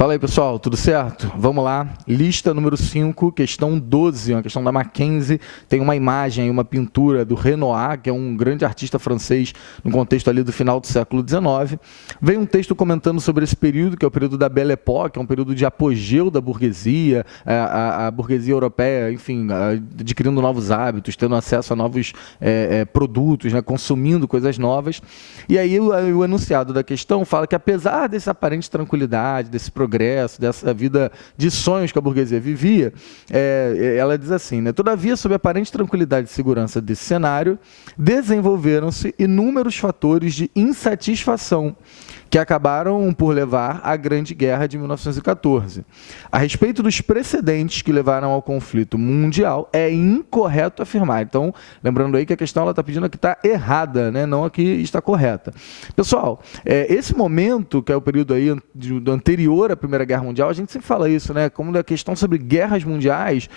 Fala aí, pessoal, tudo certo? Vamos lá, lista número 5, questão 12, uma questão da Mackenzie. Tem uma imagem, uma pintura do Renoir, que é um grande artista francês no contexto ali do final do século XIX. Vem um texto comentando sobre esse período, que é o período da Belle Époque, é um período de apogeu da burguesia, a burguesia europeia, enfim, adquirindo novos hábitos, tendo acesso a novos produtos, né, consumindo coisas novas. E aí o enunciado da questão fala que, apesar dessa aparente tranquilidade, desse progresso, dessa vida de sonhos que a burguesia vivia, ela diz assim, né? Todavia, sob a aparente tranquilidade e segurança desse cenário, desenvolveram-se inúmeros fatores de insatisfação que acabaram por levar à Grande Guerra de 1914. A respeito dos precedentes que levaram ao conflito mundial, é incorreto afirmar. Então, lembrando aí que a questão ela está pedindo aqui está errada, né? Não aqui está correta. Pessoal, esse momento, que é o período aí do anterior à Primeira Guerra Mundial, a gente sempre fala isso, né? Como a questão sobre guerras mundiais,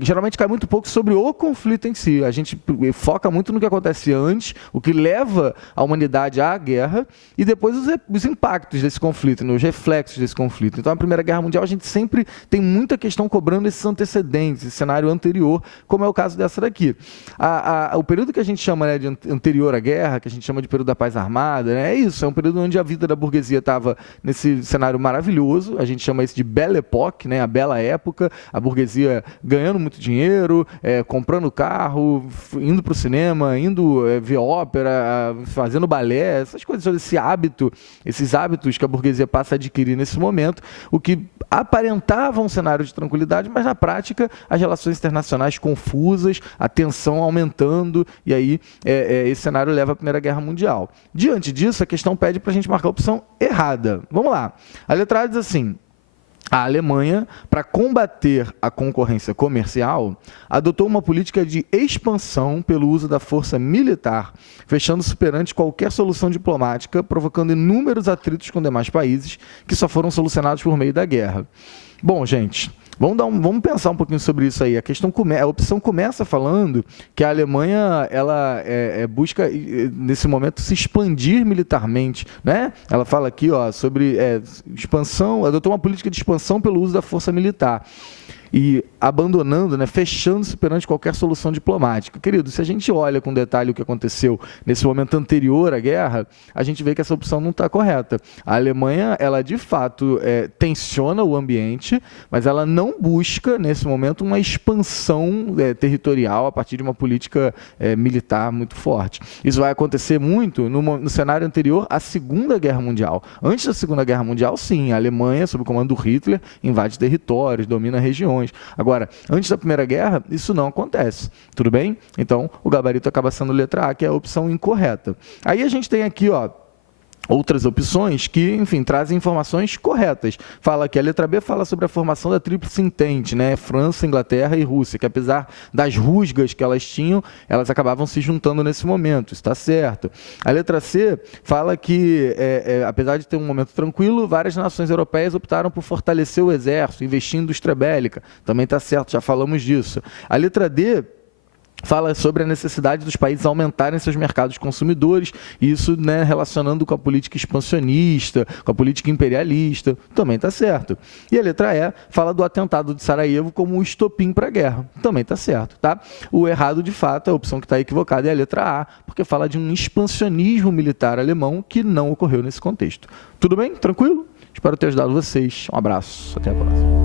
geralmente cai muito pouco sobre o conflito em si. A gente foca muito no que acontece antes, o que leva a humanidade à guerra, e depois os impactos desse conflito, né, os reflexos desse conflito. Então, a Primeira Guerra Mundial, a gente sempre tem muita questão cobrando esses antecedentes, esse cenário anterior, como é o caso dessa daqui. O período que a gente chama, né, de anterior à guerra, que a gente chama de período da paz armada, né, é isso, é um período onde a vida da burguesia estava nesse cenário maravilhoso, a gente chama isso de Belle Époque, né, a bela época, a burguesia ganhando muito dinheiro, comprando carro, indo para o cinema, indo ver ópera, fazendo balé, essas coisas, esses hábitos que a burguesia passa a adquirir nesse momento, o que aparentava um cenário de tranquilidade, mas na prática as relações internacionais confusas, a tensão aumentando, e aí esse cenário leva à Primeira Guerra Mundial. Diante disso, a questão pede para a gente marcar a opção errada. Vamos lá. A letra A diz assim: a Alemanha, para combater a concorrência comercial, adotou uma política de expansão pelo uso da força militar, fechando-se perante qualquer solução diplomática, provocando inúmeros atritos com demais países, que só foram solucionados por meio da guerra. Bom, gente, vamos pensar um pouquinho sobre isso aí. A opção começa falando que a Alemanha ela busca, nesse momento, se expandir militarmente, né? Ela fala aqui sobre expansão, adotou uma política de expansão pelo uso da força militar. E abandonando, né, fechando-se perante qualquer solução diplomática. Querido, se a gente olha com detalhe o que aconteceu nesse momento anterior à guerra, a gente vê que essa opção não está correta. A Alemanha, ela de fato tensiona o ambiente, mas ela não busca, nesse momento, uma expansão territorial a partir de uma política militar muito forte. Isso vai acontecer muito no cenário anterior à Segunda Guerra Mundial. Antes da Segunda Guerra Mundial, sim, a Alemanha, sob o comando do Hitler, invade territórios, domina regiões. Agora, antes da Primeira Guerra, isso não acontece, tudo bem? Então, o gabarito acaba sendo letra A, que é a opção incorreta. Aí a gente tem aqui, outras opções que, enfim, trazem informações corretas. Fala que a letra B fala sobre a formação da Tríplice Entente, né? França, Inglaterra e Rússia, que apesar das rusgas que elas tinham, elas acabavam se juntando nesse momento, isso está certo. A letra C fala que, apesar de ter um momento tranquilo, várias nações europeias optaram por fortalecer o exército, investir em indústria bélica, também está certo, já falamos disso. A letra D fala sobre a necessidade dos países aumentarem seus mercados consumidores, e isso, né, relacionando com a política expansionista, com a política imperialista, também está certo. E a letra E fala do atentado de Sarajevo como um estopim para a guerra, também está certo. Tá? O errado, de fato, a opção que está equivocada é a letra A, porque fala de um expansionismo militar alemão que não ocorreu nesse contexto. Tudo bem? Tranquilo? Espero ter ajudado vocês. Um abraço. Até a próxima.